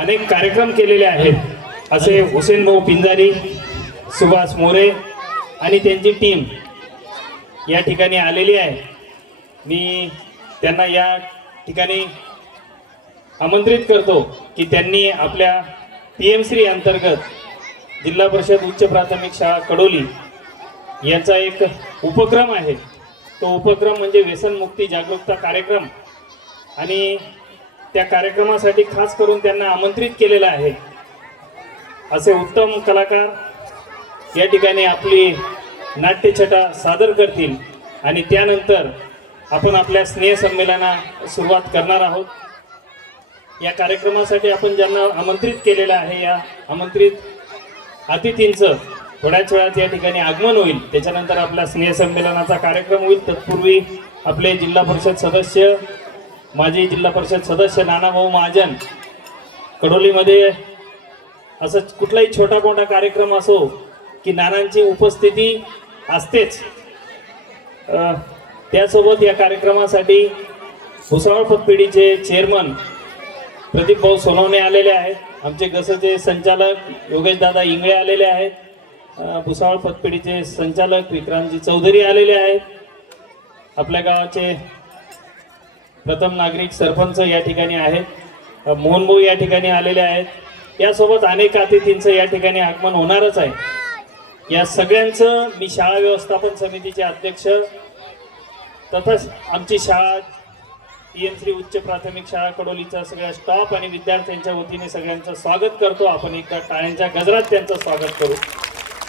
अनेक कार्यक्रम केलेले आहेत असे हुसेन भाऊ पिंजारी, सुभाष मोरे आणि त्यांची टीम या ठिकाणी आलेली आहे. मी त्यांना या ठिकाणी आमंत्रित करतो की त्यांनी आपल्या PM-श्री अंतर्गत जिल्हा परिषद उच्च प्राथमिक शाळा कडोली याचा एक उपक्रम आहे. तो उपक्रम म्हणजे व्यसनमुक्ती जागरूकता कार्यक्रम आणि त्या कार्यक्रमासाठी खास करून त्यांना आमंत्रित केलेलं आहे. असे उत्तम कलाकार या ठिकाणी आपली नाट्यछटा सादर करतील आणि त्यानंतर आपण आपल्या स्नेहसंमेलना सुरुवात करणार आहोत. या कार्यक्रमासाठी आपण ज्यांना आमंत्रित केलेलं आहे या आमंत्रित अतिथींचं थोड्याच वेळात या ठिकाणी आगमन होईल. त्याच्यानंतर आपला स्नेहसंमेलनाचा कार्यक्रम होईल. तत्पूर्वी आपले जिल्हा परिषद सदस्य, माजी जिल्हा परिषद सदस्य नानाभाऊ महाजन, कडोलीमध्ये असं कुठलाही छोटा मोठा कार्यक्रम असो की नानांची उपस्थिती असतेच. त्यासोबत या कार्यक्रमासाठी भुसावळ पतपेढीचे चेअरमन प्रदीप भाऊ सोनवणे आलेले आहेत. आमचे गसचे संचालक योगेश दादा इंगळे आलेले आहेत. भुसावळ पतपेढीचे संचालक विक्रांतजी चौधरी आलेले आहेत. आपल्या गावाचे प्रथम नागरिक सरपंच या ठिकाणी आहेत. मोहन भाऊ या ठिकाणी आलेले आहेत. यासोबत अनेक अतिथींचं या ठिकाणी आगमन होणारच आहे. या सगळ्यांचं मी शाळा व्यवस्थापन समितीचे अध्यक्ष तथाच आमची शाळा PM-श्री उच्च प्राथमिक शाळा कडोलीचा सगळ्या स्टाफ आणि विद्यार्थ्यांच्या वतीने सगळ्यांचं स्वागत करतो. आपण एकदा टाळ्यांच्या गजरात त्यांचं स्वागत करू.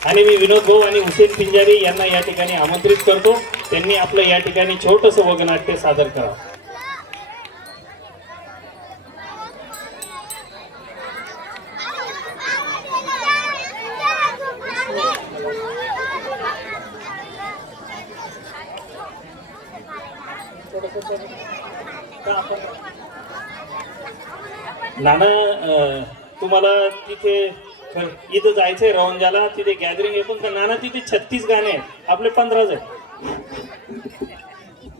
आणि मी विनोद भाऊ आणि हुसेन पिंजारी यांना या ठिकाणी आमंत्रित करतो. त्यांनी आपलं या ठिकाणी छोटंसं वगनाट्य सादर करावं. नाना, तुम्हाला तिथे इथं जायचंय रवंजाला, तिथे गॅदरिंग आहे. पण नाना तिथे 36 गाणे आहेत, आपले 15 आहेत.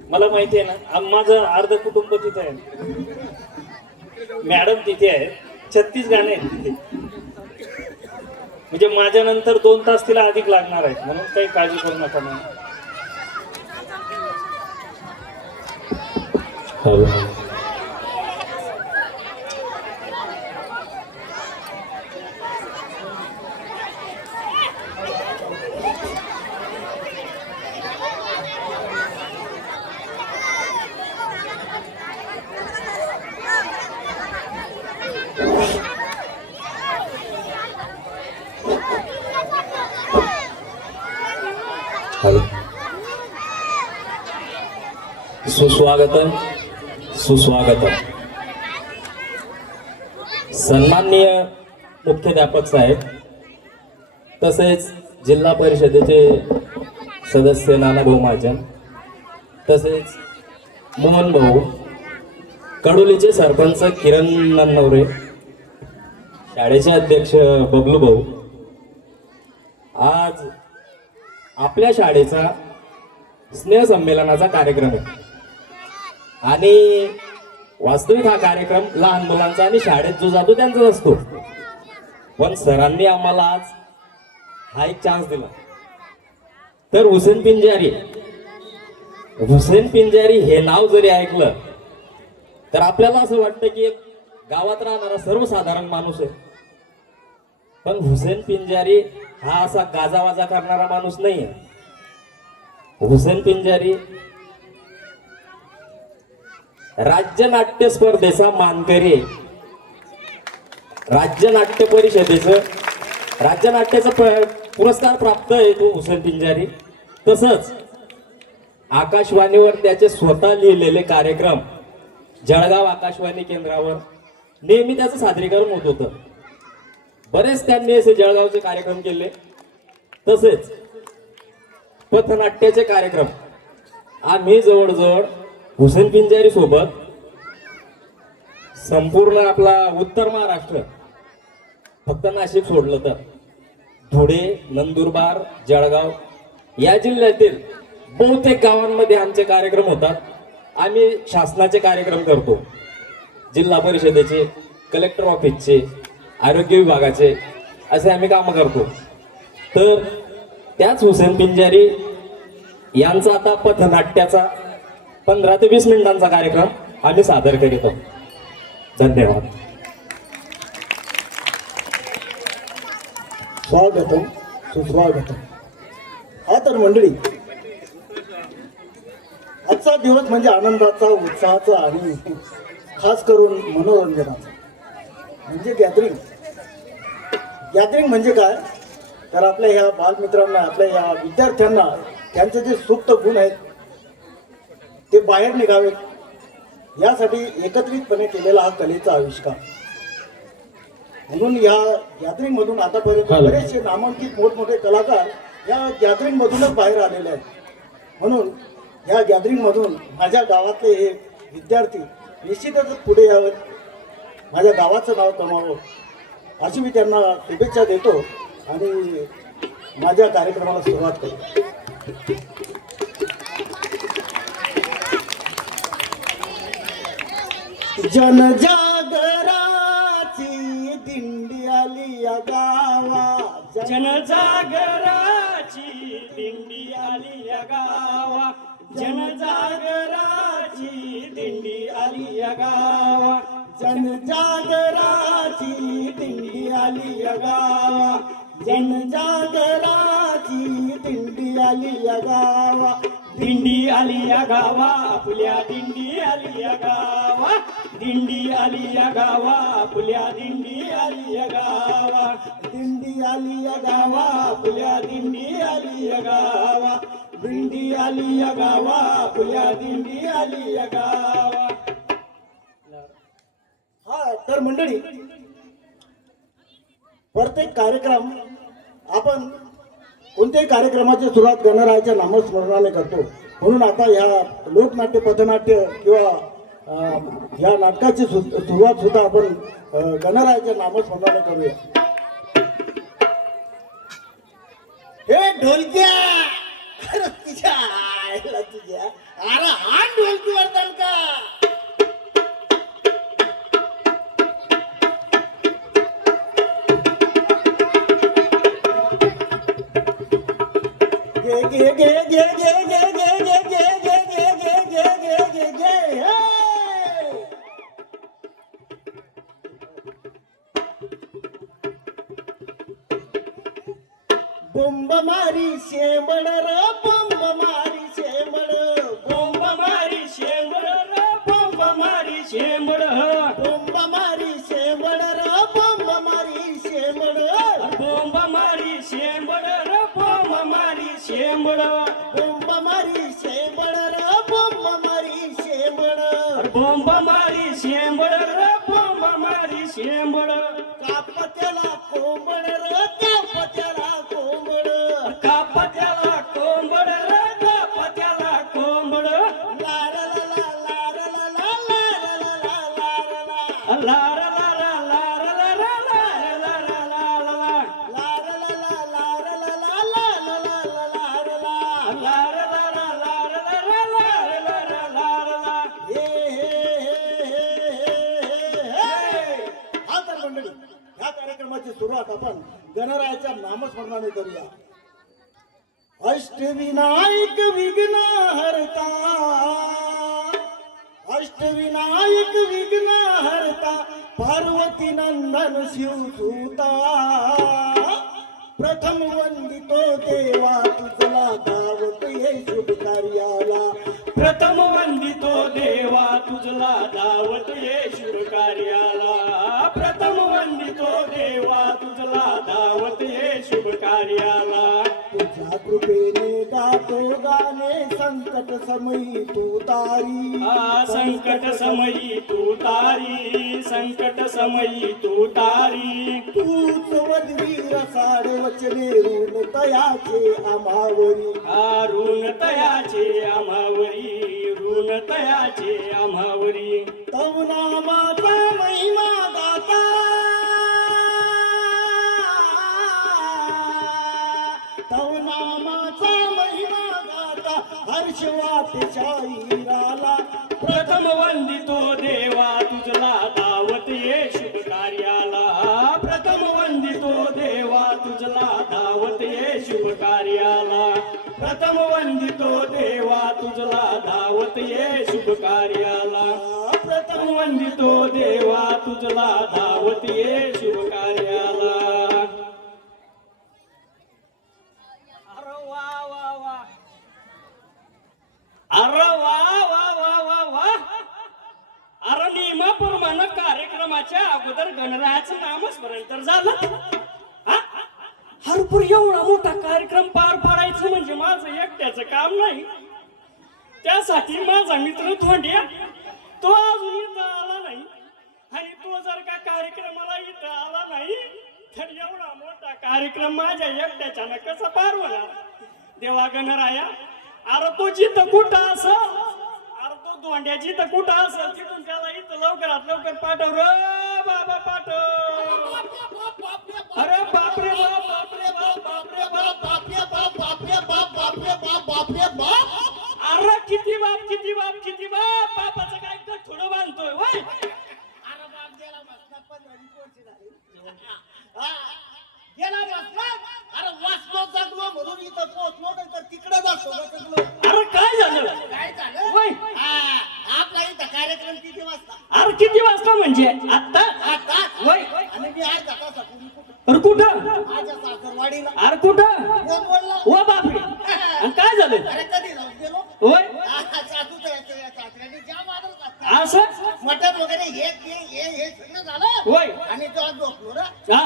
मला माहिती आहे ना, माझं अर्ध कुटुंब तिथे आहे, मॅडम तिथे आहे. 36 गाणे आहेत तिथे. म्हणजे माझ्या नंतर 2 तास तिला अधिक लागणार आहेत, म्हणून काही काळजी करू नका. म्हणून सुस्वागतम सुस्वागतम. सन्माननीय मुख्याध्यापक साहेब, तसेच जिल्हा परिषदेचे सदस्य नानाभाऊ महाजन, तसेच मोहन भाऊ, कडोलीचे सरपंच किरण नन्नवरे, शाळेचे अध्यक्ष बबलू भाऊ, आज आपल्या शाळेचा स्नेहसंमेलनाचा कार्यक्रम आहे. आणि वास्तविक हा कार्यक्रम लहान मुलांचा आणि शाळेत जो जातो त्यांचाच असतो. पण सरांनी आम्हाला आज हा एक चान्स दिला. तर हुसेन पिंजारी हे नाव जरी ऐकलं तर आपल्याला असं वाटतं की एक गावात राहणारा सर्वसाधारण माणूस आहे. पण हुसेन पिंजारी हा असा गाजावाजा करणारा माणूस नाही आहे. हुसेन पिंजारी राज्य नाट्य स्पर्धेचा मानकरी, राज्य नाट्य परिषदेचं राज्य नाट्याचा पुरस्कार प्राप्त आहे तो हुसेन पिंजारी. तसंच आकाशवाणीवर त्याचे स्वतः लिहिलेले कार्यक्रम जळगाव आकाशवाणी केंद्रावर नेहमी त्याचं सादरीकरण होत होतं. बरेच त्यांनी असे जळगावचे कार्यक्रम केले. तसेच पथनाट्याचे कार्यक्रम आम्ही जवळजवळ हुसेन पिंजारी सोबत संपूर्ण आपला उत्तर महाराष्ट्र, फक्त नाशिक सोडलं तर धुळे, नंदुरबार, जळगाव या जिल्ह्यातील बहुतेक गावांमध्ये आमचे कार्यक्रम होतात. आम्ही शासनाचे कार्यक्रम करतो, जिल्हा परिषदेचे, कलेक्टर ऑफिसचे, आरोग्य विभागाचे असे आम्ही कामं करतो. तर त्याच हुसेन पिंजारी यांचा आता पथनाट्याचा 15 ते 20 मिनिटांचा कार्यक्रम आम्ही सादर करीत आहोत. धन्यवाद. स्वागतम सुस्वागतम. हा तर मंडळी, आजचा दिवस म्हणजे आनंदाचा, उत्साहाचा आणि खास करून मनोरंजनाचा म्हणजे गॅदरिंग. गॅदरिंग म्हणजे काय तर आपल्या ह्या बालमित्रांना, आपल्या ह्या विद्यार्थ्यांना त्यांचे जे सुप्त गुण आहेत ते बाहेर निघावेत यासाठी एकत्रितपणे केलेला हा कलेचा आविष्कार. म्हणून या गॅदरिंग मधून आतापर्यंत बरेचसे नामांकित मोठमोठे कलाकार या गॅदरिंग मधूनच बाहेर आलेले आहेत. म्हणून या गॅदरिंग मधून माझ्या गावातले हे विद्यार्थी निश्चितच पुढे यावेत, माझ्या गावाचं नाव कमावं अशी मी त्यांना शुभेच्छा देतो आणि माझ्या कार्यक्रमाला सुरुवात करतो. जनजागराची दिंडी आली या गावा, जनजागराची दिंडी आली या गावा, जनजागराची दिंडी आली या गावा, जनजागराची दिंडी आली या गावा, जनजागराची दिंडी आली या गावा, दिंडी आली या गावा, आपल्या दिंडी आली या गावा, दिंडी आली या गावा, आपल्या दिंडी आली या गावा, दिंडी आली या गावा, आपल्या दिंडी आली या गावा, दिंडी आली या गावा, आपल्या दिंडी आली या गावा. हा तर मंडळी, प्रत्येक कार्यक्रम आपण कोणत्याही कार्यक्रमाची सुरुवात गणरायाच्या नामस्मरणाने करतो. म्हणून आता ह्या लोकनाट्य, पथनाट्य किंवा ह्या नाटकाची सुरुवात सुद्धा आपण गणरायाच्या नामस्मरणाने करूया. हे ढोलक्या, अरे तुझ्या आईला तुझ्या, अरे हा ढोलकी वर्तन का? गे गे गे गे गे गे गे गे गे गे गे गे गे गे गे गे हे. बोंब मारी शेंबड र, बोंब मारी शेंबड, बोंब मारी शेंबड र, बोंब मारी शेंबड, बोंब मारी शेंबड र, बोंब मारी शेंबड, बोंब मारी शेंबड र, बोंब मारी शेंबड, बोंब मारी शेंबड र, बोंब मारी शेंबड, बोंब मारी शेंबड र, बोंब मारी शेंबड, कापत्याला कोंबड र, कापत्याला कोंबड, कापत्याला कोंबड र, कापत्याला कोंबड, लार ला ला लार ला ला लार ला ला लार ला, लार ला ला लार ला ला लार ला ला ला ला, लार ला ला लार ला ला लार ला ला लार ला, लार ला ला लार ला ला लार ला ला लार ला. हे हे हे हे हे. हा तर मंडळी, ह्या कार्यक्रमाची सुरुवात आपण गणरायाच्या नामस्मरणाने करूया. अष्टविनायक विघ्न हरता, अष्टविनायक विघ्न हरता, पार्वती नंदन शिवसुता, प्रथम वंदितो देवा तुझला दावत ये शुभ कार्याला, प्रथम वंदितो देवा तुझला दावत ये शुभ कार्याला, प्रथम वंदितो देवा तुझला दावत ये शुभ कार्याला. तुझ्या कृपेने गातो गाणे संकट समयी तू तारी, संकट समयी तू तारी, संकट समयी तू तारी, तूच वदवीर साडे वचने ऋण तयाचे आम्हावरी, ऋण तयाचे आम्हावरी, ऋण तयाचे आम्हावरी. तव नामाचा महिमा गाता, तव नामाचा महिमा गाता, हर्ष वाटे शाहिराला, प्रथम वंदितो देवा तुझला दावत ये शुभ कार्याला प्रथम वंदितो देवा तुझला दावत ये शुभ कार्याला प्रथम वंदितो देवा तुझला दावत ये शुभ कार्याला प्रथम वंदितो देवा तुझला दावत ये शुभ कार्याला अरे वा वा वा अरे वा वा वा वा वा अरे नियमाप्रमाणे कार्यक्रमाच्या अगोदर गणरायाचं नामस्मरण तर झालं हा? हरपूर एवढा मोठा कार्यक्रम पार पाडायचं म्हणजे माझं एकट्याचं काम नाही. त्यासाठी माझा मित्र धोंड्या तो अजून इथं आला नाही आणि तो जर का कार्यक्रमाला इथं आला नाही तर एवढा मोठा कार्यक्रम माझ्या एकट्याच्यानं कसा पार होणार. देवा गणराया अरे तो जिथं कुठं असं अरे तो धोंड्या जिथं कुठं असं तिथून त्याला इथं लवकरात लवकर पाठव रे बाबा पाठव. अरे बापरे बाप बापरे बाप बापरे बाप बापरे बाप बापरे बाप बापरे बाप बापरे बाप. अरे किती बाप किती बाप किती बाप बापाचं काय थोडं बांधतोय वय. अरे बाप गेला बसला 15-20 वर्ष झाली. हा, गेला बसला. अरे वाचलो जगलो म्हणून इथं पोहोचलो नाही तर तिकडे जातो जगलो. अरे काय झालं काय झालं? वय. हा, आपला इथं कार्यक्रम किती वाजता? अरे किती वाजता म्हणजे आता आता. वय. आणि मी आज जाता कुठे अरे कुठं माझ्या सासरवाडीला. अरे कुठं कोण बोलला? ओ बापरे आणि काय झालं अरे कधी जाऊन गेलो? होय सासूचं याच्या सासऱ्याने जाम आदर घातला. असं मटण वगैरे हे सगळं झालं. होय. आणि तो आज झोपलो ना. हा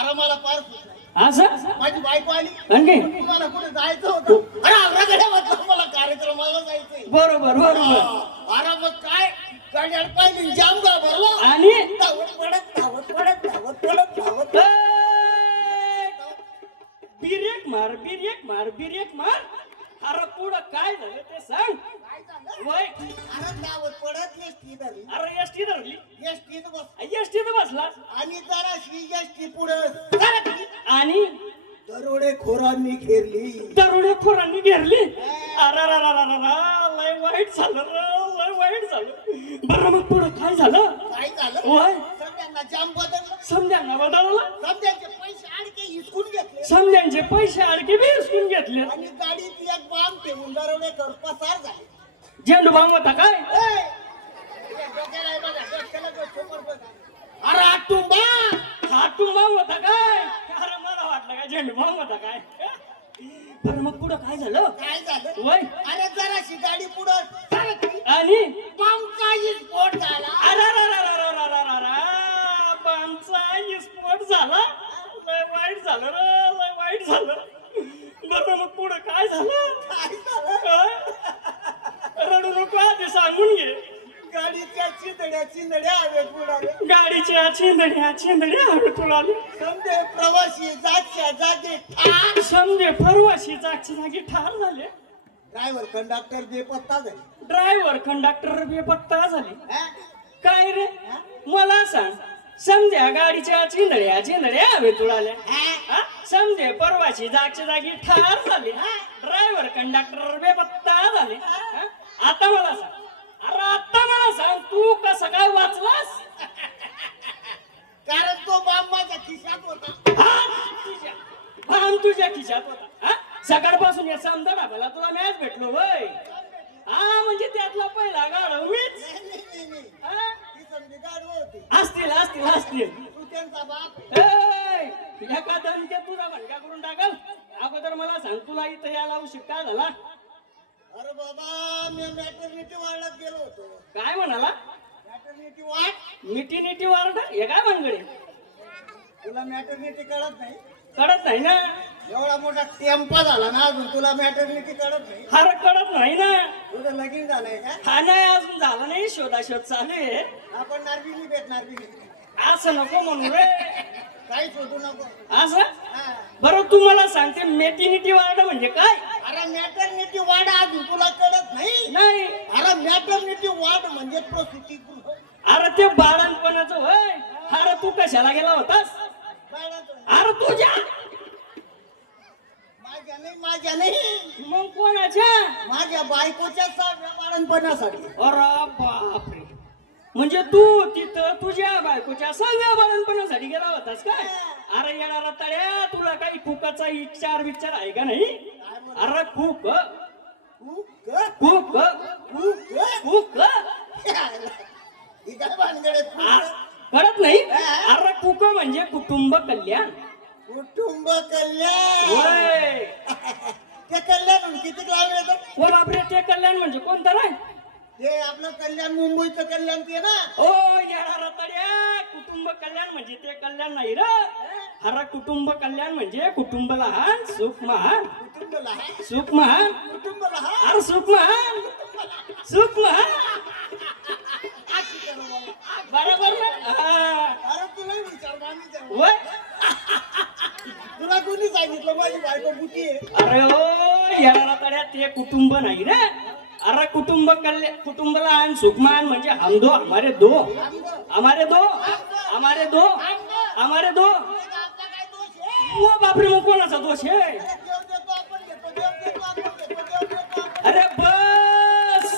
अरे मला फार खुश नाही. असं माझी बायको आली. आणखी तुम्हाला कुठे जायचं होतं? अरे आवराकडे म्हटलं मला कार्यक्रमाला जायचंय. बरोबर बरोबर अरे मग काय गाडी पाहिजे जाम गाव भरला. आणि धावत पडत धावत पडत धावत पडत धावत ए, बिरेक मार बिरेक मार बिरेक मार. अरे पुढं काय झालं ते सांग. काय झालं? वय अरे धावत पडत एसटी धरली. अरे एसटी धरली एसटीत बस एसटीत बसला आणि जराशी एसटी पुढं सरकली. आणि दरोडेखोरांनी घेरली. दरोडेखोरांनी घेरली. अरे लय वाईट झालं लय वाईट झालं. बरं मग पुढं काय झालं. काय झालं? वय समद्यांना जाम बदललं. समद्यांना बदलला समद्यांचे पैसे आणखी हिसकून घेतले समद्यांचे पैसे आणखी बी हिसकून घेतले. आणि गाडीत एक बाम ठेवून दरोडेखोर पसार झाले. झेंडू बाम होता काय. ए! तुझ्या डोक्याला आहे बघा, डोक्याला तो शोभर बघा. अरे आटुंबा! हा तू बाम होता काय. अरे मला वाटलं काय झेंडू बाम होता काय. बरं मग पुढं काय झालं. काय झालं? वय अरे जराशी गाडी पुढं सरकली. आणि बामचाही स्फोट झाला. बामचा स्फोट झाला. लय वाईट झालं रे लय वाईट झालं. बरं मग पुढं काय झालं. काय झालं? रडू नको आधी सांगून घे. गाडीच्या चिंधड्या हवेत उडाल्या. गाडीच्या चिंधड्या हवेत उडाली. समजे प्रवासी जागच्या जागे ठार. समजे परवाशी जागची जागी ठार झाले. ड्रायव्हर कंडक्टर बेपत्ता झाले. ड्रायव्हर कंडक्टर बेपत्ता झाले. हा? काय रे मला सांग. समजा गाडीच्या चिंधड्या हवेत उडाल्या. हा? समजे परवाशी जागच्या जागी ठार झाले. ड्रायव्हर कंडक्टर बेपत्ता झाले. हा? आता मला सांग. अरे आता मला सांग तू कसं काय वाचलास. कारण तो बाम माझ्या खिशात होता. भान तुझ्या खिशात होता. हा? सकाळपासून या समजा डाबाला तुला मॅच भेटलो वय. हा म्हणजे त्यातला पहिला गाडव मीच. नाही. हा? ती समजी गाडव होती. असतील असतील असतील. तू त्यांचा बाप. एका दणक्यात तुझा भणका करून टाकल. अगोदर मला सांग तुला इथं यायला उशीर काय झाला. अरे बाबा मी मॅटर्निटी वार्डात गेलो होतो. काय म्हणाला. Maternity ward. मिठी वार्ड हे काय भानगडे. तुला मॅटर्निटी कळत नाही. कळत नाही ना. एवढा मोठा टेम्पा झाला ना अजून तुला मॅटर्निटी कळत नाही. हार कळत नाही ना. तुझं लगीन झालंय का? हा नाही अजून झालं नाही. शोधाशोध चालू आहे. आपण नारबिनी भेटणार बी. असं नको म्हणू रे. काही शोधू नको. असं हा. बरं तू मला सांगते मेटिनिटी वार्ड म्हणजे काय. अरे मॅटर्निटी वार्ड अजून तुला कळत नाही. नाही. अरे मॅटर्निटी वार्ड म्हणजे प्रसूतिगृह. अरे ते बाळणपणाचं होय. अरे तू कशाला गेला होतास. बाळाचं. अरे तुझ्या माझ्या माझ्या नाही मग कोणाच्या? माझ्या बायकोच्या सहाव्या बाळणपणासाठी. अरे बापरे, म्हणजे तू तिथं तुझ्या बायकोच्या 6व्या बाळणपणासाठी गेला होतास काय? अरे येणारा तड्या, तुला काही कुकाचा विचार आहे का नाही? अरे कुक कुक कुक ही काय भानगड आहे? कळत नाही? अरे कुक म्हणजे कुटुंब कल्याण. कुटुंब कल्याण. होय. ते कल्याण किती लाभ येतं? ओ बापरे, ते कल्याण म्हणजे कोणतं रे? ते आपलं कल्याण, मुंबईचं कल्याण ते ना. ओ येणारा तड्या, कुटुंब कल्याण म्हणजे ते कल्याण नाही रे. अरे कुटुंब कल्याण म्हणजे कुटुंब लहान सुख महान. कुटुंब लहान, सुख महान. कुटुंब लहान. अरे सुख महान, सुख महान. बरोबर ना? हा. अरे तुला विचार मामी जाऊ. होय. तुला कोणी सांगितलं माझी बायको बुटी आहे? अरे ओ येणारा तड्या, ते कुटुंब नाही रे. अरे कुटुंब कल्याण, कुटुंब लहान सुख महान म्हणजे हम दो हमारे दो, हमारे दो, हमारे दो, हमारे दो. आपला काय दोष आहे? ओ बापरे, मग कोणाचा दोष आहे? देव देतो आपण घेतो, देव देतो आपण घेतो, देव देतो आपण. अरे बस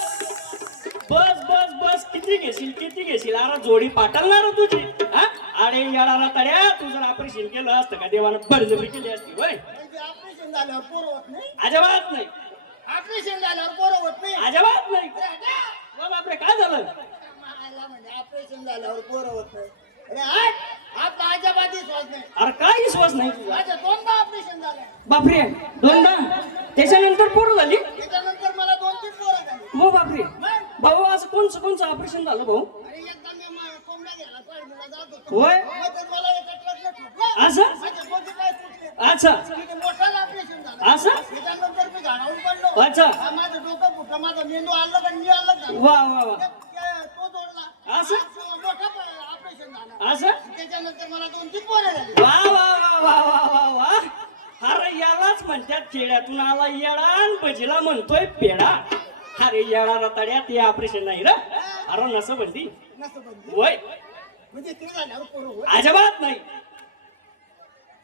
बस बस बस, किती घेशील किती घेशील? अरे जोडी पाठवणार हो तुझी. हा? अरे येणारा तड्या, तू जर ऑपरेशन केलं असतं का देवानं बळजबरी केली असती होय? म्हणजे ऑपरेशन झाल्यावर पोरं होत नाही. अजिबात नाही, ऑपरेशन झाल्यावर पोरं होत नाही. अजिबात नाही. ओ बापरे, काय झालं? मला म्हणजे ऑपरेशन झाल्यावर पोरं होत नाही. अरे हाट, आपला अजिबात विश्वास नाही. अरे काय विश्वास नाही तुझा? माझं दोनदा ऑपरेशन झालं. बापरे, दोनदा? त्याच्यानंतर पोरं झाली? त्याच्यानंतर मला 2-3 पोरं झाली. हो बापरे. भाऊ असं कोणचं ऑपरेशन झालं भाऊ? अरे एकदा मी कोंबडा घ्यायला पाहिजे जात होतो. होय. मग ते मला एका ट्रकनं ठोकलं. असं? माझे डोके पाय तुटले. अच्छा तिथे मोठं ऑपरेशन झालं. असं? त्याच्यानंतर मी झाडावून पडलो. अच्छा. हा, माझं डोकं फुटलं, माझा मेंदू आलं का मी आलं झालं. वा वा वा. तो जोडला. असं? मोठं ऑपरेशन झालं. असं? त्याच्यानंतर मला 2-3 पोरं झाली. वा वा वा वा वा वा वा. अरे यालाच म्हणतात खेड्यातून आला येडा आणि भजीला म्हणतोय पेडा. अरे येडा रताड्या, ते ऑपरेशन नाही रे. अरे नसबंदी. नसबंदी होय. म्हणजे ते झाल्यावर पोरं होत. अजिबात नाही.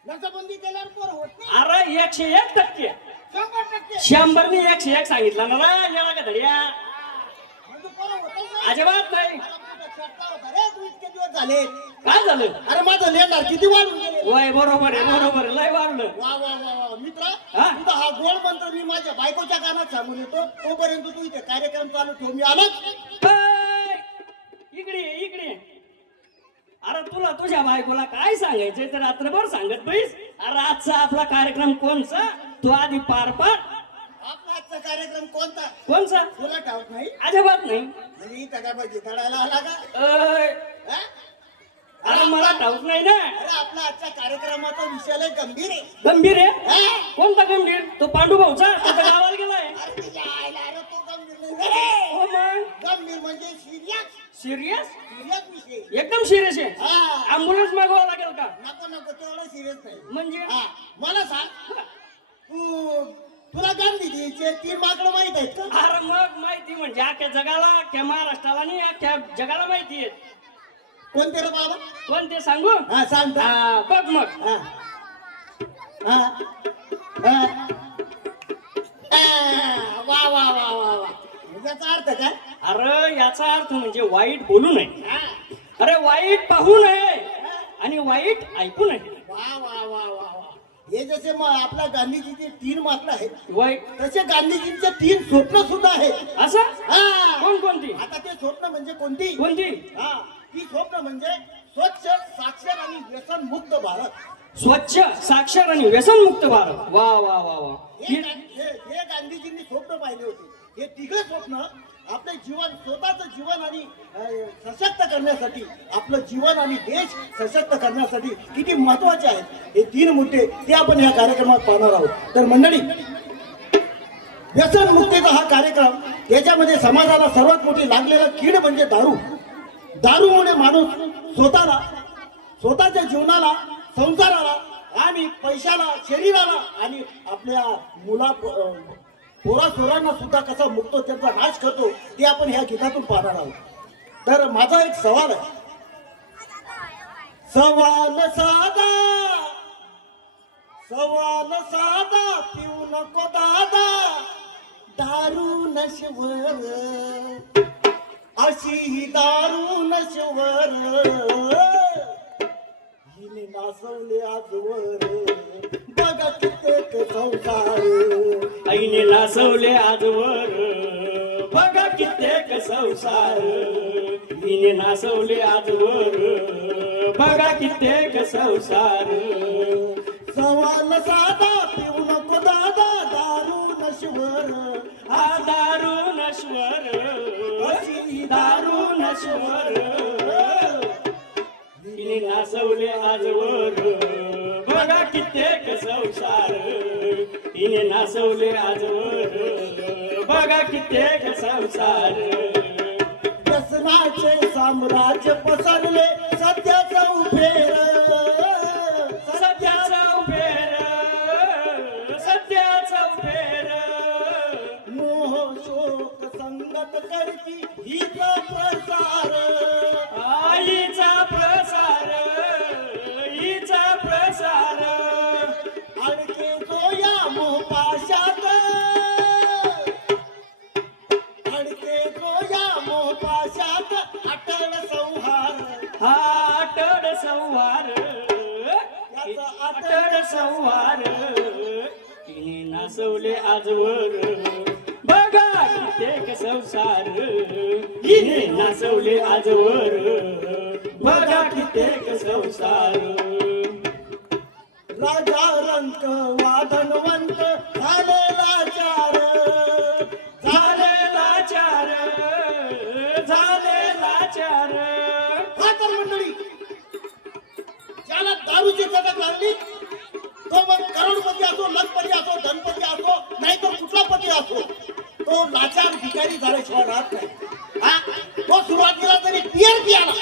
नसबंदी केल्यावर पोरं होत नाही. अरे 101%. 100%. 100 नी 101 सांगितलं ना रे, येडा का धड्या. म्हणजे पोरं होतच नाही. अजिबात नाही. मला कुठं छाटला होता रे, तू इतके दिवस झाले. काय झालं? अरे माझं लेंडार किती वाढून गेले. होय, बरोबर आहे, बरोबर आहे. लय वाढलं. वा वा वा वा मित्रा, हा? तुझा हा गोड मंत्र मी माझ्या बायकोच्या कानात सांगून येतो. तोपर्यंत तू इथे कार्यक्रम चालू ठेव. मी आलोच. ऐ, इकडे ये, इकडे ये. अरे तुला तुझ्या बायकोला काय सांगायचंय तर रात्रभर सांगत बैस. अरे आजचा आपला कार्यक्रम कोणचा, तू आधी पार पाड. आपला आजचा कार्यक्रम कोणता कोणचा? तुला ठाऊक नाही? अजिबात नाही. म्हणजे इथं काय पाहिजे तळायला आला का? ऐ, हा? अरे मला ठाऊक नाही ना. अरे आपला आजच्या कार्यक्रमाचा विषय लय गंभीर आहे. गंभीर आहे? हा? कोणता गंभीर? तो पांडू भाऊचा, तो तर गावाला गेलाय. अरे तुझ्या आईला, अरे तो गंभीर नाही रे. हो मग गंभीर म्हणजे सिरियस. सिरियस, सिरियस विषय. एकदम सिरियस आहे. हा. अँब्युलन्स मागवावं लागेल का? नको नको, तेवढं सिरियस नाही. म्हणजे हा, मला सांग, तुला गांधीजीचे 3 माकडं माहित आहेत का? अरे मग माहिती म्हणजे अख्ख्या जगाला, अख्ख्या महाराष्ट्राला आणि अख्ख्या जगाला माहिती आहे. कोणते रे बाबा? कोणते सांगू? हा सांगतो. हा, बघ मग. हा. हा. हा. वा वा वा वा वा. याचा अर्थ काय? अरे याचा अर्थ म्हणजे वाईट बोलू नये. हा. अरे वाईट पाहू नये आणि वाईट ऐकू नये. वा वा वा वा वा. हे जसे आपल्या गांधीजीचे 3 माकडं आहेत, वाईट तसे गांधीजींचे 3 स्वप्न सुद्धा आहेत. असं? हा. कोण कोणती? आता ते स्वप्न म्हणजे कोणती? कोणती? हा, ती स्वप्न म्हणजे स्वच्छ, साक्षर आणि व्यसन मुक्त भारत. स्वच्छ, साक्षर आणि व्यसनमुक्त भारत. वा वा वा वा. हे गांधीजींनी स्वप्न पाहिले होते. हे 3 स्वप्न आपले जीवन, स्वतःचं जीवन आणि सशक्त करण्यासाठी, आपलं जीवन आणि देश सशक्त करण्यासाठी किती महत्वाचे आहेत. हे 3 मुद्दे ते आपण या कार्यक्रमात पाहणार आहोत. तर मंडळी, व्यसन मुक्तीचा हा कार्यक्रम, याच्यामध्ये समाजाला सर्वात मोठी लागलेला कीड म्हणजे दारू. दारूमुळे माणूस स्वतःला, स्वतःच्या जीवनाला, संसाराला आणि पैशाला, शरीराला आणि आपल्या पोरा सोरांना सुद्धा कसा मुक्तो, त्यांचा नाश करतो, ते आपण ह्या गीतातून पाहणार आहोत. तर माझा एक सवाल आहे. सवाल साधा, सवाल साधा पिऊ नको दादा दारू नशवर अशी ही दारू नशवर हिने नाचवले आजवर बघा कित्येक संसार आईने नाचवले आजवर बघा कित्येक संसार हिने नाचवले आजवर बघा कित्येक संसार सवाल साधा पिऊ नको दादा दारू नशवर हा दारू नश्वर अशी दारू नश्वर हिने नाचवले आजवर बघा कित्येक संसार हिने नाचवले आजवर बघा कित्येक संसार व्यसनाचे साम्राज्य पसरले सत्याचा उफेर सत्याचा उफेर सत्याचा उफेर मोह शोक संगत करती हिचा प्रसार आईचा प्रसार हिचा प्रसार अडके जो या मोहपाशात अडके जो या मोहपाशात अटळ संहार आटड संवार आटड संवार तिने नाचवले आजवर बघा कित्येक संसार हिने नाचवले आजवर बघा कित्येक संसार राजा रंक वादनवंत झालेला चार झालेला चार झालेला चार हा तर मंडळी ज्याला दारूची चटक लागली तो मग करोडपती असो लखपती असो धनपती असो नाहीतर कुठला पती असो तो लाचार भिकारी झाल्याशिवाय राहत नाही हा तो सुरुवातीला तरी पियर प्याला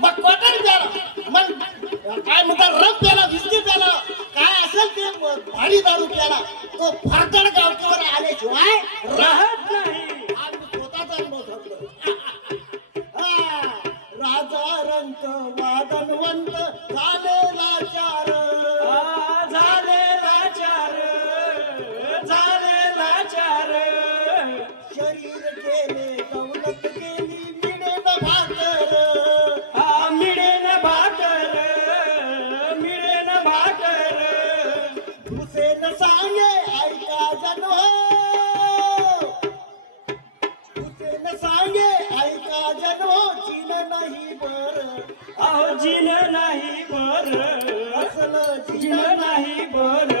मग क्वार्टर प्याला मग काय म्हणतात रम प्याला विस्की प्याला काय असेल ते भारी दारू प्याला तो फारकड गावकीवर आल्याशिवाय राहत नाही आज मी स्वतःचा अनुभव सांगतो हा, राजा रंक वादनवंत झालेला चार झालेला चार झालेला चार शरीर केले दौलत केली मिळेल भाकर मिळेन भाकर मिळेन भाकर हुसेन सांगे ऐका जनो हुसेन सांगे ऐका जनो जीन नाही बर अहो जिन नाही बर असलं जिन जीन नाही बर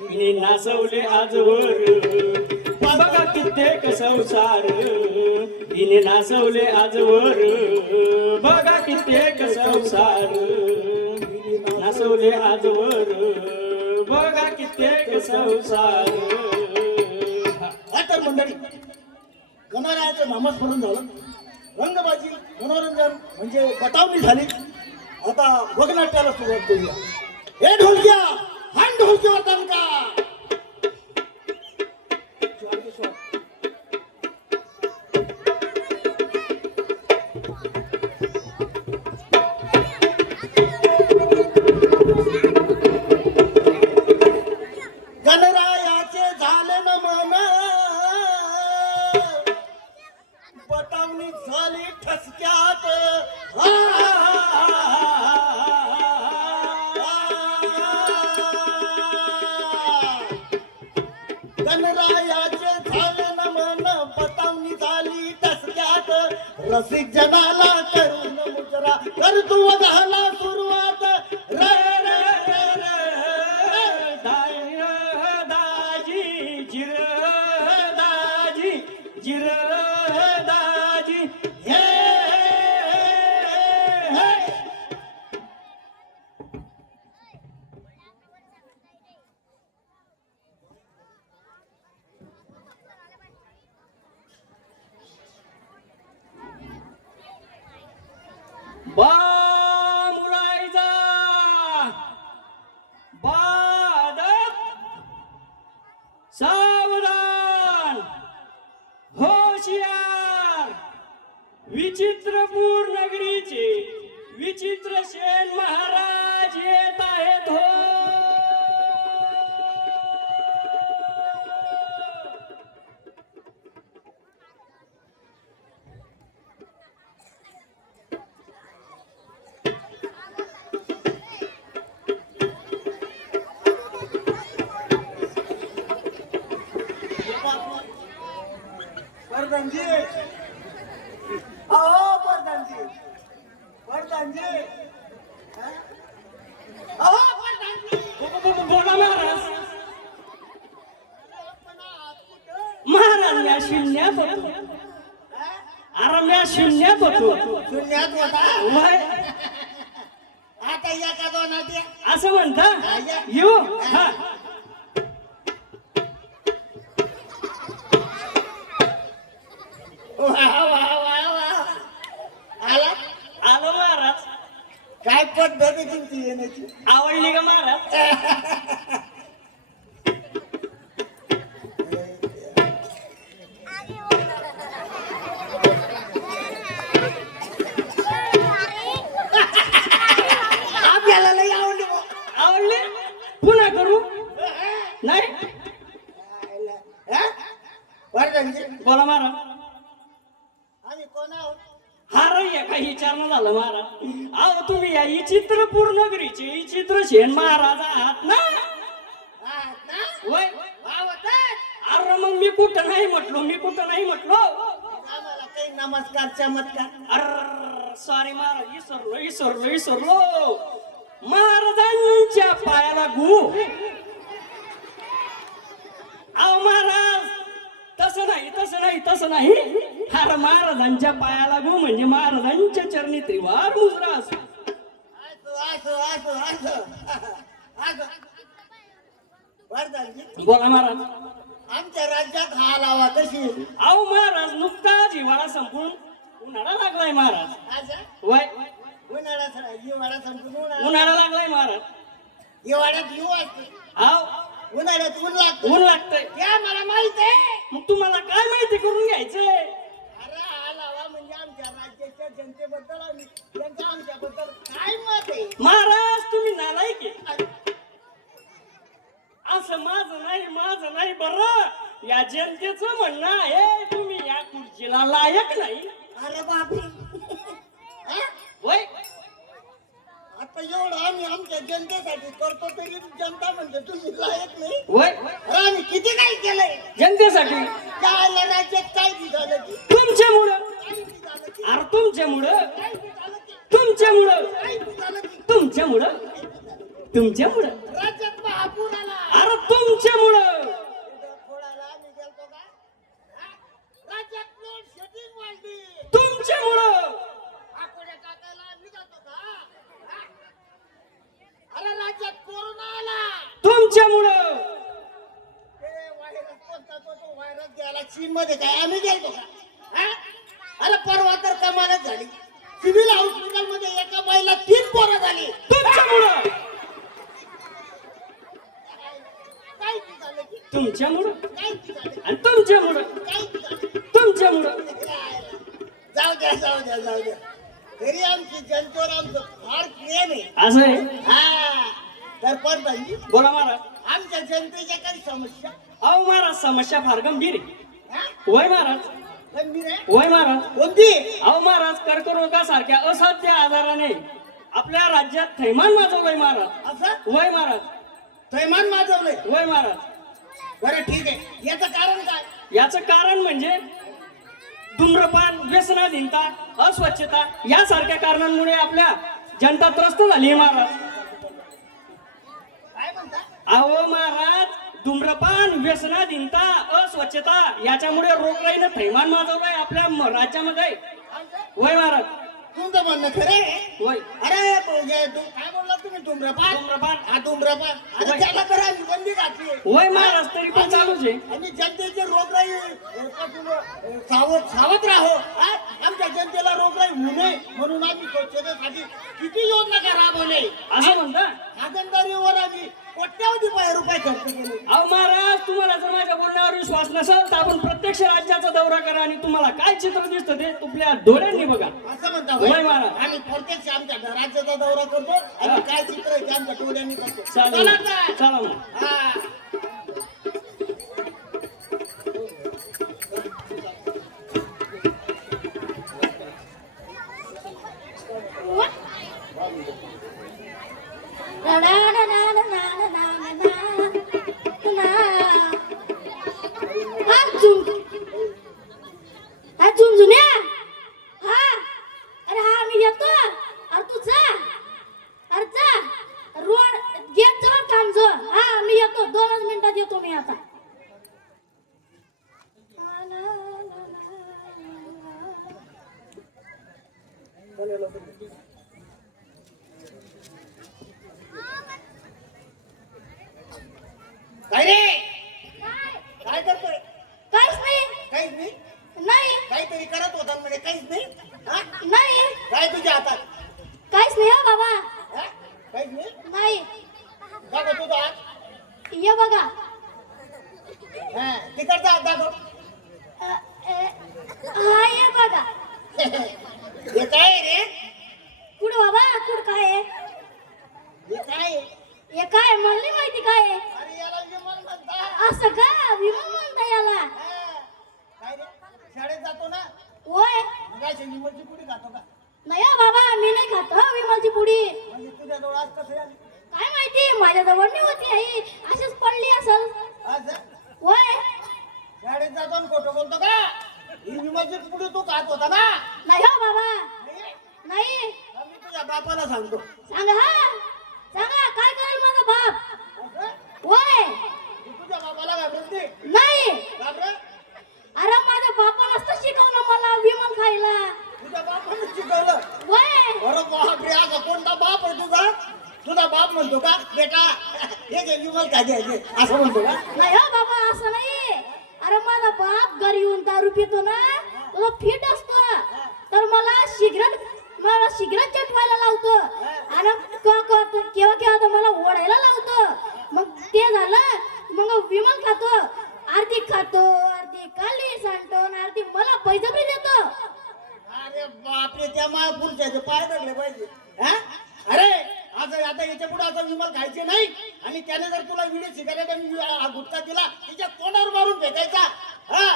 हिने नाचवले आजवर बघा कित्येक संसार हिने नाचवले आजवर बघा कित्येक संसार नाचवले आजवर बघा कित्येक संसार आता मंडळी गणरायाचं नामस्मरण झालं रंगबाजी मनोरंजन म्हणजे बतावणी झाली आता वगनाट्याला सुरुवात करूया हे ढोलक्या हाण ढोलकीवर दणका गणरायाचे झाले नमन बतावणी झाली ठसक्यात गणरायाचे झाले नमन बतावणी झाली ठसक्यात रसिक जनाला करून मुजरा करतो झाला सुरुवात रे रे रे रे दाजी जिर दाजी जिर दाजी हे हे मुलायचा बादत सावधान होशियार विचित्रपूर नगरीचे विचित्र सेन महाराज येत आहेत हो प्रधानजी अहो प्रधानजी प्रधानजी हा? अहो प्रधानजी बोला महाराज. महाराज मी शून्यात होतो. अरे मी शून्यात होतो. शून्यात होता वय आता एका दोनात या. असं म्हणता येऊ हा. वा वा वा वा आला आलो महाराज. काय पद्धत आहे तुमची येण्याची आवडली का महाराज? आपल्याला लई आवडली बुवा. आवडली. पुन्हा करू नाही. हा? प्रधानजी बोला महाराज. आम्ही कोण आहोत हार एका विचारणं झालं महाराज. अहो तुम्ही या चित्रपूर नगरीचे विचित्र शेण महाराज आहात ना? आहात ना? वय आहोतच. अरे मग मी कुठं नाही म्हटलो. मी कुठं नाही म्हटलो. आम्हाला काही नमस्कार चमत्कार अर सॉरी महाराज. विसरलो. महाराजांच्या पायाला गु. अहो महाराज तसं नाही. अरे महाराजांच्या पायाला गु म्हणजे महाराजांच्या चरणी त्रिवार मुजरा असो. असं प्रधानजी बोला महाराज. आमच्या राज्यात हा लावा कशी अहो महाराज नुकताच हिवाळा संपून उन्हाळा लागलाय महाराज. असं वय हिवाळा संपून उन्हाळा लागलाय महाराज. हिवाळ्यात हिव असते अहो उन्हाळ्यात ऊन लागतं ऊन लागतंय. या मला माहित आहे. मग तुम्हाला काय माहिती करून घ्यायचंय? अरे हा लावा म्हणजे आमच्या राज्याच्या जनतेबद्दल आम्ही त्यांचं आमच्याबद्दल काय मत आहे महाराज तुम्ही नालायक आहे. असं माझं नाही बरं. या जनतेचं म्हणणं आहे तुम्ही या खुर्चीला लायक नाही. अरे बापरे हा? वय आता एवढं आम्ही आमच्या जनतेसाठी करतो तरी जनता म्हणते तुम्ही लायक नाही. वय अरे आम्ही किती काही केलंय जनतेसाठी काय राज्यात काय झालं की तुमच्यामुळं. काय झालं की अरे तुमच्यामुळं काय झालं की तुमच्यामुळं काय झालं की तुमच्यामुळं तुमच्यामुळं राज्यात महापूर आला अरे तुमच्यामुळं फोडायला आम्ही गेलतो का हा? राज्यात लोड शेडिंग वाढली तुमच्यामुळं आकोड्या टाकायला आम्ही जातो का हा? अरे राज्यात कोरोना आला तुमच्यामुळं ते व्हायरस कोणता तो व्हायरस गेला चीन मध्ये काय आम्ही गेलतो का हा? अरे परवा तर कमालच झाली सिव्हिल हॉस्पिटल मध्ये एका बाईला 3 पोरं झाली तुमच्यामुळं काय झालं की तुमच्यामुळं काय झालं आणि तुमच्यामुळं काय झालं तुमच्यामुळं जाऊ द्या तरी आमची जनतेवर आमचं फार प्रेम आहे असं आहे. हा तर प्रधानजी बोला महाराज. आमच्या जनतेच्या काही समस्या अहो महाराज समस्या फार गंभीर आहे. हा? वय महाराज. गंभीर आहे वय महाराज. कोणती अहो महाराज कर्करोगासारख्या असाध्य आजाराने आपल्या राज्यात थैमान माजवलंय महाराज. असं वय महाराज. थैमान माजवलंय वय महाराज. बरं ठीक आहे याचं कारण काय याचं कारण म्हणजे धूम्रपान, व्यसनाधीनता, अस्वच्छता यासारख्या कारणांमुळे आपल्या जनता त्रस्त झाली आहे महाराज. काय म्हणता अहो महाराज धूम्रपान, व्यसनाधीनता, अस्वच्छता याच्यामुळे रोगराईनं थैमान माजवलंय आपल्या राज्यामध्ये. वय महाराज. तुमचं म्हणणं खरं आहे वय अरे काय बोलला तुम्ही धूम्रपान धूम्रपान. हा धूम्रपान अरे त्याला तर आम्ही बंदी घातली वय महाराज तरी पण चालूच आहे. आणि जनतेचे रोगराई पासून सावध राहो हा? आमच्या जनतेला रोगराई होऊ नये म्हणून आम्ही स्वच्छतेसाठी किती योजना का राबवले असं म्हणता. हागणदारीवर आम्ही कोट्यावधी रुपये खर्च केले अहो महाराज तुम्हाला जर माझ्या बोलण्यावर विश्वास नसेल तर आपण प्रत्यक्ष राज्याचा दौरा करा आणि तुम्हाला काय चित्र दिसतं ते तुमच्या डोळ्यांनी बघा. असं म्हणता होय होय? महाराज. आम्ही प्रत्यक्ष आमच्या राज्याचा दौरा करतो आणि काय चित्र आहे ते आमच्या डोळ्यांनी करतो चालेल चला आता. चला मग. हा काय रे काय करतोय काहीच नाही. काहीच नाही नाही काहीतरी करत होता म्हणजे काहीच नाही हा? नाही काय तुझ्या हातात काहीच नाही हो बाबा. हा? काहीच नाही नाही दाखव तुझा हात ये बघा. हा तिकडचा हात दाखव हा ये बघा. हे काय आहे रे कुठ बाबा कुठ काय आहे? हे काय आहे? हे काय मला नाही माहिती काय आहे. अरे याला विमान म्हणतात असं का विमान म्हणता याला? हा. काय रे शाळेत जातो ना होय. काय विमलची पुडी खातो का नाही हो बाबा मी नाही खात हो विमलची पुडी. म्हणजे तुझ्या जवळ आज कसं आली काय माहिती माझ्याजवळ नाही होती आई अशीच पडली असल. आज होय. शाळेत जातो आणि खोटं बोलतो का ही विमलची पुडी तू खात होता ना नाही हो बाबा नाही? नाही. मी तुझ्या बापाला सांगतो सांगा हा सांगा काय करेल माझा बाप? असं? होय. तू तुझ्या बापाला घाबरत नाही नाही. घाबरत अरे माझ्या बापानंच तर शिकवलं मला विमान खायला. तुझ्या बापाने शिकवलं होय. अरे बापरे असा कोणता बाप आहे तुझा तुझा बाप म्हणतो का बेटा हे घे विमल का घे असं म्हणतो का नाही हो बाबा असं नाही. अरे माझा बाप घरी येऊन दारू पितो ना तो फिट असतो तर मला सिगरेट चटवायला लावतो आणि केव्हा केव्हा तर मला ओढायला लावतो. मग ते झालं मग विमान खातो आरती खातो आरती काली सांडतो आणि आरती मला पैसे बी देतो. अरे बापरे त्या पुढच्या पाय धरले पाहिजे हा अरे आता याच्या पुढे आता विमल खायचे नाही आणि त्याने जर तुला विडी सिगारेट आणि गुटखा दिला तिच्या तोंडावर मारून फेकायचा हा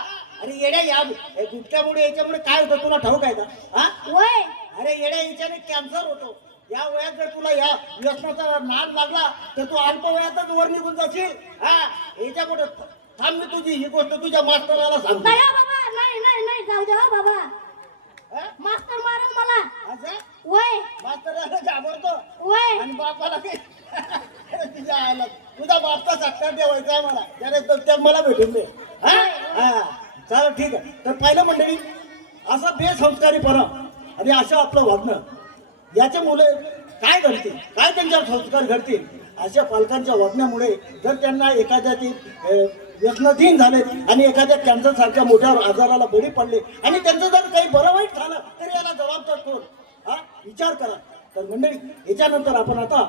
अरे येड्या या गुटख्यामुळे याच्यामुळे काय होतं तुला ठाऊक आहे का हा होय. अरे येड्या याच्याने कॅन्सर होतो. या वयात जर तुला या व्यसनाचा नाद लागला तर तू अल्प वयातच वर निघून जाशील हा याच्या पुढे थांब मी तुझी ही गोष्ट तुझ्या मास्तराला सांगतो नाही हो बाबा नाही नाही नाही जाऊ द्या हो बाबा. हा? मास्तर मारन मला. असं होय. मास्तराला घाबरतो होय. आणि बापाला तुझ्या आला तुझा बापचा सत्कार ठेवायचा आहे मला त्याने तर मला भेटून दे हा हा चालेल ठीक आहे. तर पहिलं मंडळी असं बेसंस्कारीपणा आणि असं आपलं वागणं याचे मुले काय घडतील काय त्यांच्यावर संस्कार घडतील अशा पालकांच्या वागण्यामुळे जर त्यांना एखाद्या ती व्यसनाधीन झाले आणि एखाद्या कॅन्सर सारख्या मोठ्या आजाराला बळी पडले आणि त्यांचं जर काही बरं वाईट झालं तर याला जबाबदार कोण हा विचार करा. तर मंडळी याच्यानंतर आपण आता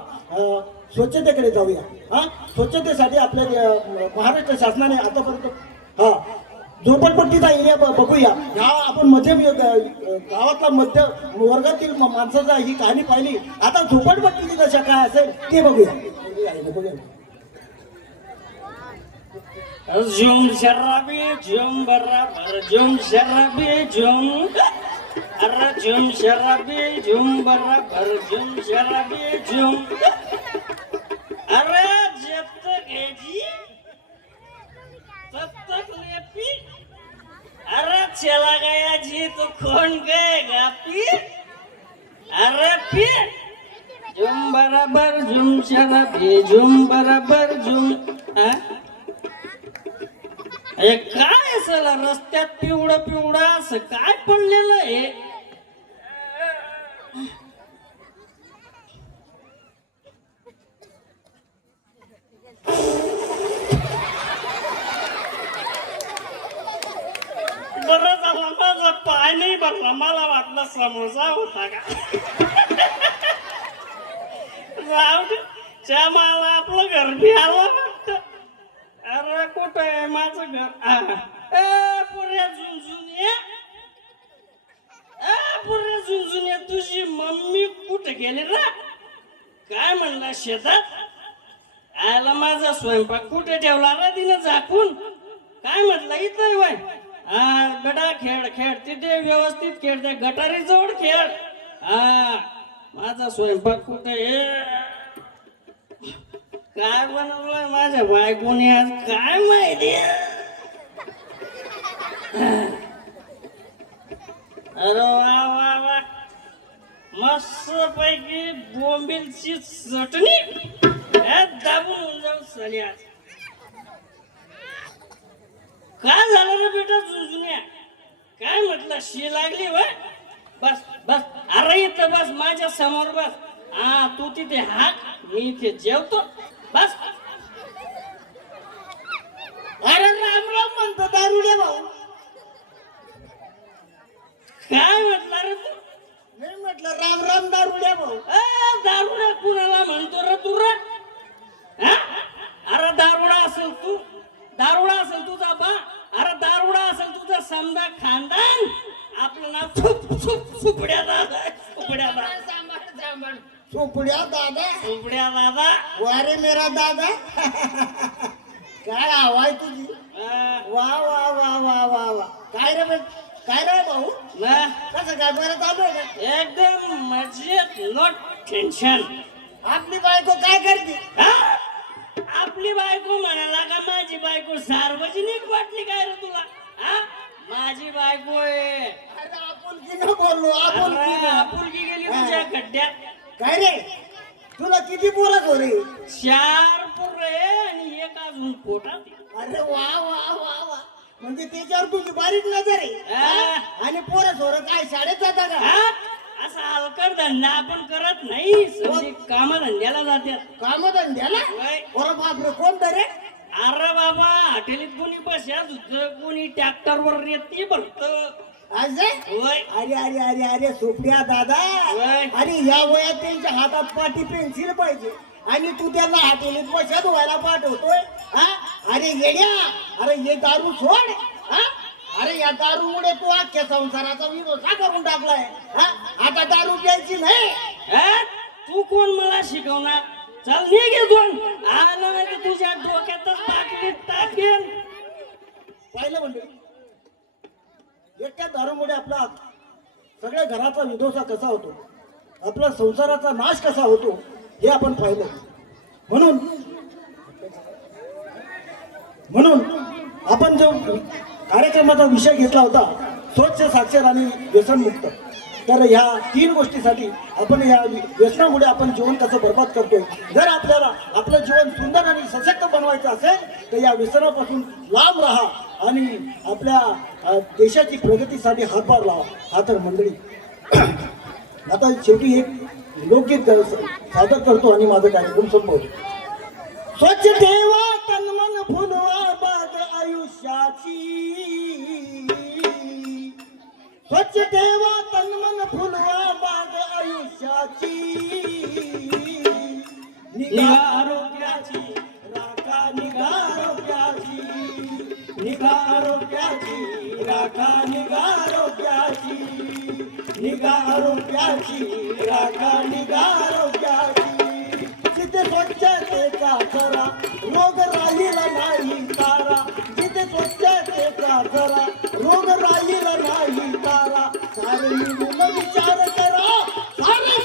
स्वच्छतेकडे जाऊया. हा स्वच्छतेसाठी आपल्या महाराष्ट्र शासनाने आतापर्यंत हा झोपडपट्टीचा एरिया बघूया. ह्या आपण मध्यम गावातला मध्य वर्गातील माणसाचा ही कहाणी पाहिली. आता झोपडपट्टीची दशा काय असेल ते बघूया. झुम शराबी झुम बराबर झुम शराबी झुम अरे झुम शराबी झुम बराबर झुम शराबी झुम अरे जब तक है जी तब तक लेपी अरे चला गया जी तो कौन गएगा पी अरे पी झुम बराबर झुम शराबी झुम बराबर झुम हे काय असेल रस्त्यात पिवळं पिवळं असं काय पडलेलं आहे. बरं झालं माझं पाय नाही भरला मला वाटलं समोसा होता का. जाऊ दे च्या मला आपलं घर बी आलं वाटतं. अरे कुठं आहे माझं घर पुऱ्या झुंझुन्या पुऱ्या झुंझुन्या तुझी मम्मी कुठे गेली ना काय म्हणला शेतात आला माझा स्वयंपाक कुठे ठेवला रे तिनं झाकून काय म्हटलं इथं वय हा बेटा खेळ खेळ तिथे व्यवस्थित खेळ त्या गटारी जवळ खेळ हा माझा स्वयंपाक कुठे काय बनवलंय माझ्या बायकोने आज काय माहिती. अरे वा वा वा मस्त पैकी बोंबीलची चटणी दाबून होऊन जाऊ साली आज. काय झालं रे बेटा झुंझुन्या काय म्हटलं शी लागली वय बस बस अरे इथं बस माझ्या समोर बस हा तू तिथे हाक मी इथे जेवतो बस फक्त दारुड्या भाऊ. काय म्हटलं रे तू नाही म्हटलं राम राम दारुड्या भाऊ. दारुडा कुणाला म्हणतो रे तू रे हा? अरे दारुडा असेल तू, दारुडा असेल तुझा बा, अरे दारुडा असेल तुझा समजा खानदान. आपलं नाव सुपड्या दादा, सुपड्या दादा, चोपड्या दादा. सुपड्या दादा. वारे मेरा दादा. काय आवाज तुझी. हा, वा वा वा वा वा वा. काय रे काय रे भाऊ. ना, कसं काय बरं चालू आहे का. एकदम मजेत, नो टेन्शन. आपली बायको काय करते. हा? आपली बायको म्हणाला का माझी बायको सार्वजनिक वाटली काय रे तुला हा? माझी बायको आहे. अरे आपुलकी न बोललो अरे, आपुलकी. आपुलकी गेली तुझ्या खड्ड्यात. काय रे तुला किती पोरं हो रे. 4 पोरं आहे आणि एक अजून पोटात आहे. अरे वा वा वा वा. म्हणजे त्याच्यावर तुझी बारीक नजर आहे. हा? आणि पोरं सोरं काय शाळेत जाता का. हा? असा हलकर धंदा आपण करत नाही, समजे कामधंद्याला जातात. कामधंद्याला. होय. अरे बापरे कोणतं रे. अरे बाबा हॉटेलीत कोणी बसत होत, कोणी ट्रॅक्टरवर रेती भरत. अजय. होय. अरे अरे अरे अरे सुप्रिया दादा. होय. अरे या वयात त्यांच्या हातात पाटी पेन्सिल पाहिजे आणि तू त्यांना हाटेलीत पैसा धुवायला पाठवतोय. हा अरे येड्या. अरे हे दारू सोड. हा अरे या दारूमुळे तू अख्ख्या संसाराचा विरोधा करून टाकलाय. हा आता दारू प्यायची नाही. हा? तू कोण मला शिकवणार. चल निघ इथून. आलं नाही तर तुझ्या डोक्यातच टाकेन. पाहिलं म्हणजे एकट्या दारूमुळे आपला सगळ्या घराचा विध्वंस कसा होतो, आपला संसाराचा नाश कसा होतो हे आपण पाहिलं. म्हणून आपण जो कार्यक्रमाचा विषय घेतला होता स्वच्छ, साक्षर आणि व्यसनमुक्त, तर ह्या 3 गोष्टीसाठी आपण या व्यसनामुळे आपण जीवन कसं बर्बाद करतोय. जर आपल्याला आपलं जीवन सुंदर आणि सशक्त बनवायचं असेल तर या व्यसनापासून लांब राहा आणि आपल्या देशाची प्रगतीसाठी हातभार लावा. हा तर मंडळी आता शेवटी एक लोकगीत सादर करतो आणि माझा कार्यक्रम संपवतो. स्वच्छ ठेवा तन मन फुलवा बाग आयुष्याची. स्वच्छ ठेवा तन मन फुलवा बाग आयुष्याची. निगा आरोग्याची, राखा निगा आरोग्याची. निगा आरोग्याची, राखा निगा आरोग्याची. निगा आरोग्याची. राखा निगा आरोग्याची. जिथे स्वच्छतेचा करा रोग राहिला नाही तारा. जिथे स्वच्छतेचा करा रोग राहिला नाही तारा. सारे मिळून विचार करा. सारे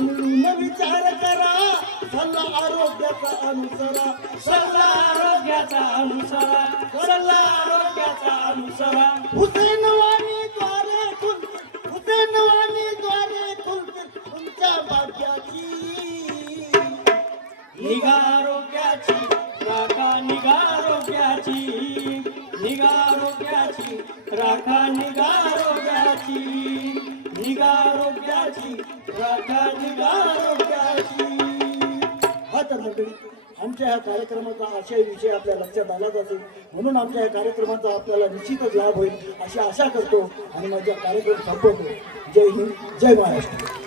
मिळून विचार करा. सल्ला आरोग्याचा अनुसरा. सल्ला आरोग्याचा अनुसरा, सल्ला आरोग्याचा अनुसरा. हुसेन वाणी द्वारे खुलते. हुसेन वाणी द्वारे खुलते तुमच्या भाग्याची. निगा आरोग्याची, राखा निगा आरोग्याची. निगा आरोग्याची, राखा निगा आरोग्याची. निगा आरोग्याची, राखा निगा आरोग्याची. हा तर मंडळी आमच्या ह्या कार्यक्रमाचा आशय विषय आपल्या लक्षात आलाच असेल. म्हणून आमच्या या कार्यक्रमाचा आपल्याला निश्चितच लाभ होईल अशी आशा करतो आणि माझा कार्यक्रम संपवतो. जय हिंद, जय महाराष्ट्र.